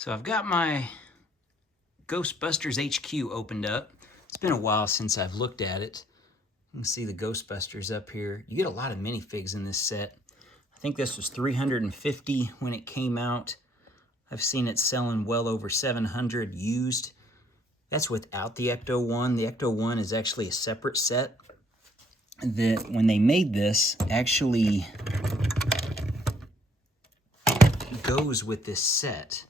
So I've got my Ghostbusters HQ opened up. It's been a while since I've looked at it. You can see the Ghostbusters up here. You get a lot of minifigs in this set. I think this was $350 when it came out. I've seen it selling well over $700 used. That's without the Ecto-1. The Ecto-1 is actually a separate set. That when they made this, actually goes with this set,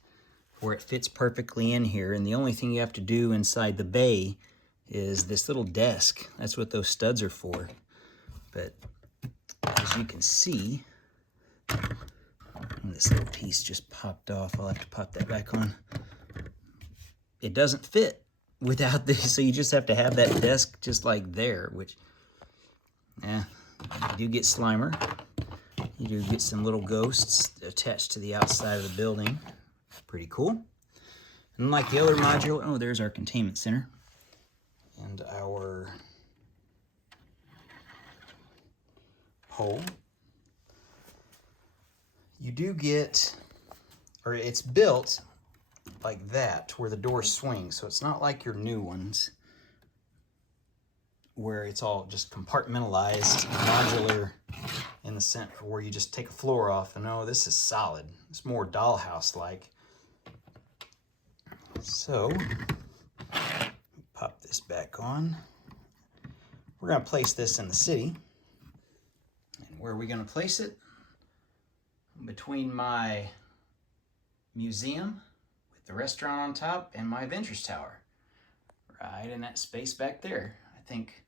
where it fits perfectly in here, and the only thing you have to do inside the bay is this little desk. That's what those studs are for. But as you can see, this little piece just popped off. I'll have to pop that back on. It doesn't fit without this, so you just have to have that desk just like there, which, you do get Slimer. You do get some little ghosts attached to the outside of the building. Pretty cool. And like the other module, oh, there's our Containment Center. And our pole. You do get, or it's built like that, where the doors swing. So it's not like your new ones, where it's all just compartmentalized, modular in the center, where you just take a floor off. And oh, this is solid. It's more dollhouse-like. So, pop this back on. We're going to place this in the city. And where are we going to place it? Between my museum with the restaurant on top and my Avengers Tower. Right in that space back there. I think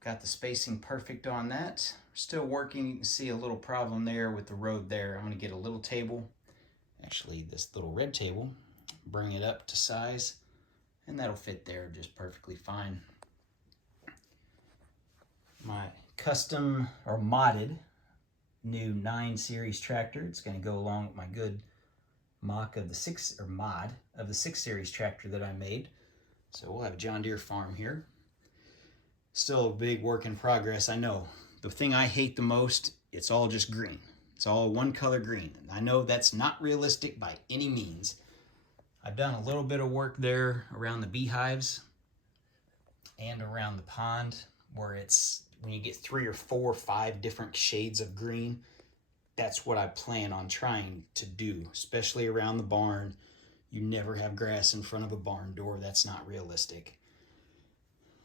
I've got the spacing perfect on that. Still working. You can see a little problem there with the road there. I'm going to get a little table. Actually, this little red table. Bring it up to size, and that'll fit there just perfectly fine. My custom or modded new 9 series tractor. It's going to go along with my good mock of the 6 series tractor that I made. So we'll have a John Deere farm here. Still a big work in progress. I know the thing I hate the most, it's all just green. It's all one color green. I know that's not realistic by any means. I've done a little bit of work there around the beehives and around the pond, where it's when you get 3 or 4 or 5 different shades of green. That's what I plan on trying to do, especially around the barn. You never have grass in front of a barn door. That's not realistic.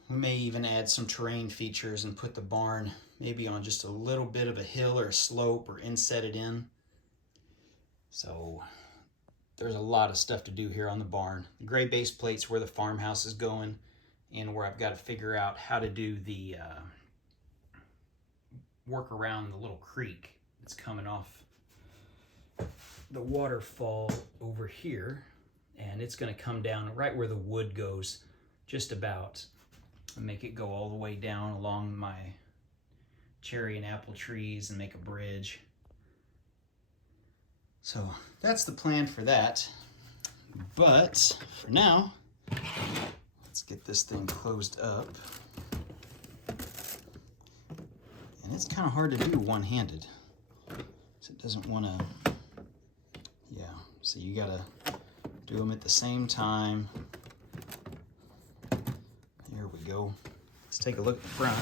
We may even add some terrain features and put the barn maybe on just a little bit of a hill or a slope, or inset it in. So there's a lot of stuff to do here on the barn. The gray base plate's where the farmhouse is going, and where I've got to figure out how to do the work around the little creek that's coming off the waterfall over here, and it's going to come down right where the wood goes, just about, and make it go all the way down along my cherry and apple trees and make a bridge. So that's the plan for that. But for now, let's get this thing closed up. And it's kind of hard to do one-handed. So it doesn't want to, so you gotta do them at the same time. There we go. Let's take a look at the front.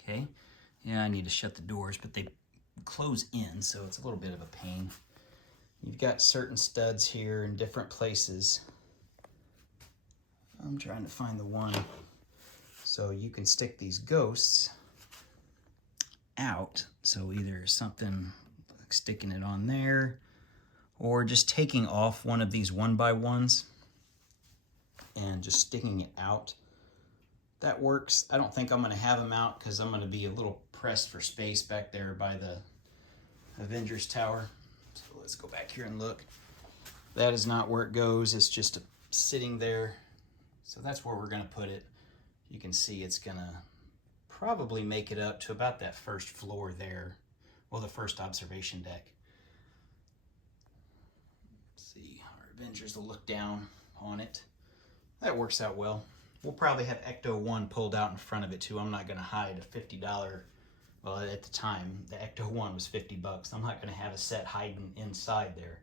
Okay. Yeah, I need to shut the doors, but they close in, so it's a little bit of a pain. You've got certain studs here in different places. I'm trying to find the one. So you can stick these ghosts out. So either something like sticking it on there, or just taking off one of these 1x1s and just sticking it out. That works. I don't think I'm going to have them out because I'm going to be a little pressed for space back there by the Avengers Tower. So let's go back here and look. That is not where it goes. It's just sitting there. So that's where we're going to put it. You can see it's going to probably make it up to about that first floor there. Well, the first observation deck. Let's see. Our Avengers will look down on it. That works out well. We'll probably have Ecto-1 pulled out in front of it too. I'm not going to hide a $50 Well, at the time, the Ecto 1 was 50 bucks. I'm not going to have a set hiding inside there.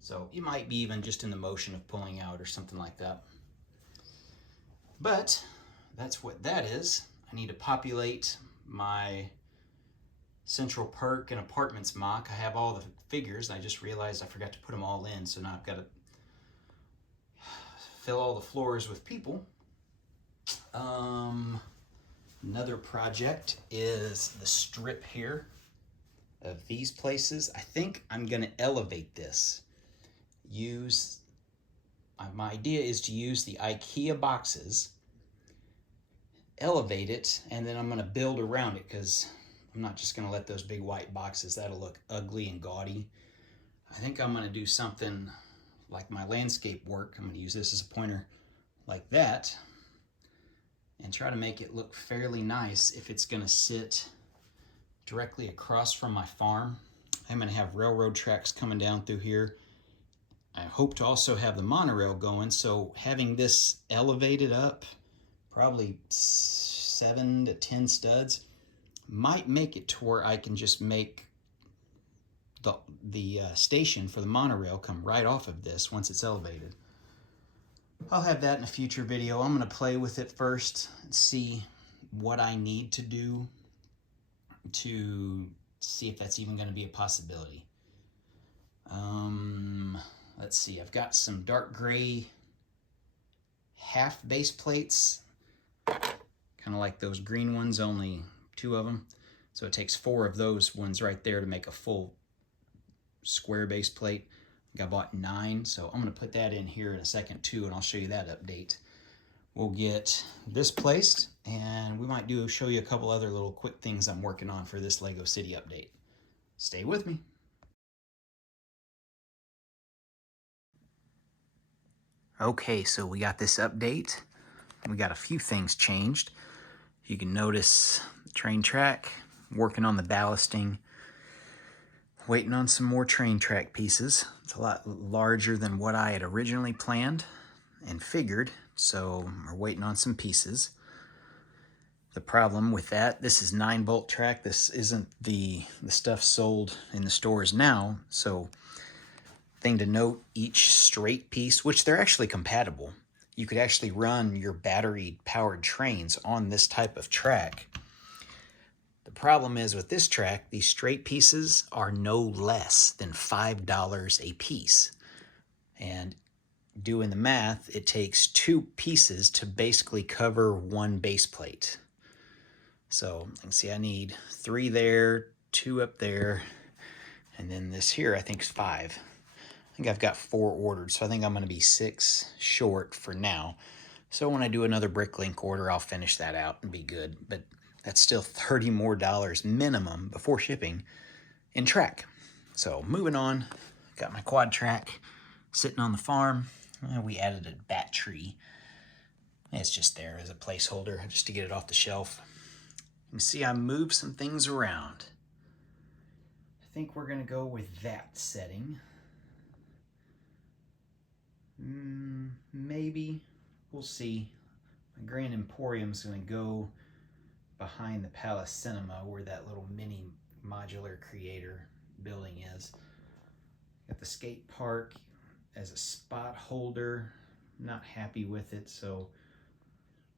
So it might be even just in the motion of pulling out or something like that. But that's what that is. I need to populate my Central Perk and Apartments mock. I have all the figures. I just realized I forgot to put them all in, so now I've got to fill all the floors with people. Another project is the strip here of these places. I think I'm going to elevate this. My idea is to use the IKEA boxes, elevate it, and then I'm going to build around it, because I'm not just going to let those big white boxes. That'll look ugly and gaudy. I think I'm going to do something like my landscape work. I'm going to use this as a pointer like that and try to make it look fairly nice if it's going to sit directly across from my farm. I'm going to have railroad tracks coming down through here. I hope to also have the monorail going, so having this elevated up, probably 7 to 10 studs, might make it to where I can just make the station for the monorail come right off of this once it's elevated. I'll have that in a future video. I'm going to play with it first and see what I need to do to see if that's even going to be a possibility. Let's see, I've got some dark gray half base plates, kind of like those green ones, only 2 of them. So it takes 4 of those ones right there to make a full square base plate. I think I bought 9, so I'm going to put that in here in a second too, and I'll show you that update. We'll get this placed, and we might show you a couple other little quick things I'm working on for this Lego City update. Stay with me. Okay, so we got this update. We got a few things changed. You can notice the train track, working on the ballasting, waiting on some more train track pieces. It's a lot larger than what I had originally planned and figured, so we're waiting on some pieces. The problem with that, this is 9-bolt track. This isn't the stuff sold in the stores now, so thing to note, each straight piece, which they're actually compatible. You could actually run your battery-powered trains on this type of track. The problem is with this track, these straight pieces are no less than $5 a piece. And doing the math, it takes 2 pieces to basically cover 1 base plate. So you can see I need 3 there, 2 up there, and then this here I think is 5. I think I've got 4 ordered, so I think I'm going to be 6 short for now. So when I do another Bricklink order, I'll finish that out and be good. But that's still $30 more minimum before shipping in track. So moving on, got my quad track sitting on the farm. We added a bat tree. It's just there as a placeholder just to get it off the shelf. You can see I moved some things around. I think we're going to go with that setting. Maybe. We'll see. My Grand Emporium's going to go behind the Palace Cinema where that little mini modular creator building is. Got the skate park as a spot holder. Not happy with it, so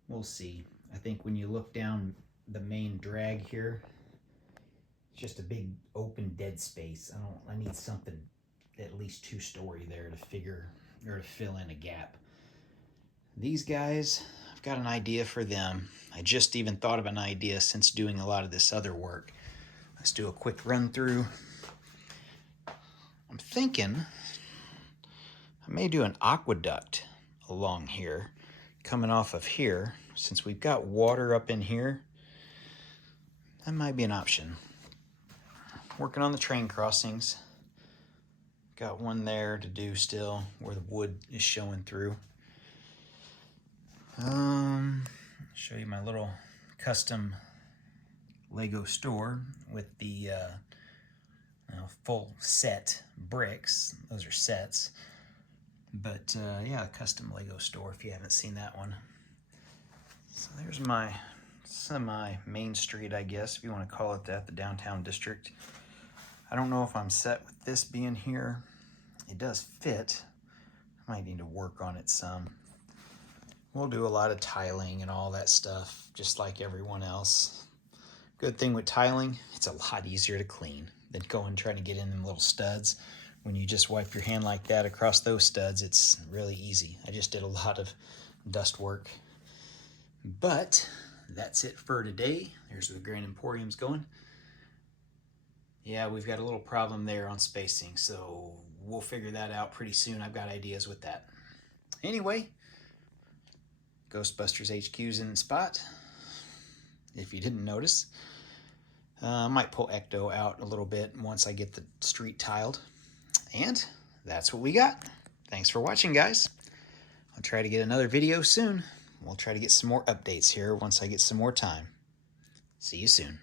we'll see. I think when you look down the main drag here, it's just a big open dead space. I need something at least 2-story there to fill in a gap. These guys, I've got an idea for them. I just even thought of an idea since doing a lot of this other work. Let's do a quick run through. I'm thinking I may do an aqueduct along here, coming off of here. Since we've got water up in here, that might be an option. Working on the train crossings. Got one there to do still where the wood is showing through. Show you my little custom Lego store with the full set bricks. Those are sets. But yeah, a custom Lego store if you haven't seen that one. So there's my semi-main street, I guess, if you want to call it that, the downtown district. I don't know if I'm set with this being here. It does fit. I might need to work on it some. We'll do a lot of tiling and all that stuff, just like everyone else. Good thing with tiling, it's a lot easier to clean than going trying to get in them little studs. When you just wipe your hand like that across those studs, it's really easy. I just did a lot of dust work. But that's it for today. There's where the Grand Emporium's going. Yeah, we've got a little problem there on spacing, so we'll figure that out pretty soon. I've got ideas with that. Anyway, Ghostbusters HQ's in the spot, if you didn't notice. I might pull Ecto out a little bit once I get the street tiled. And that's what we got. Thanks for watching, guys. I'll try to get another video soon. We'll try to get some more updates here once I get some more time. See you soon.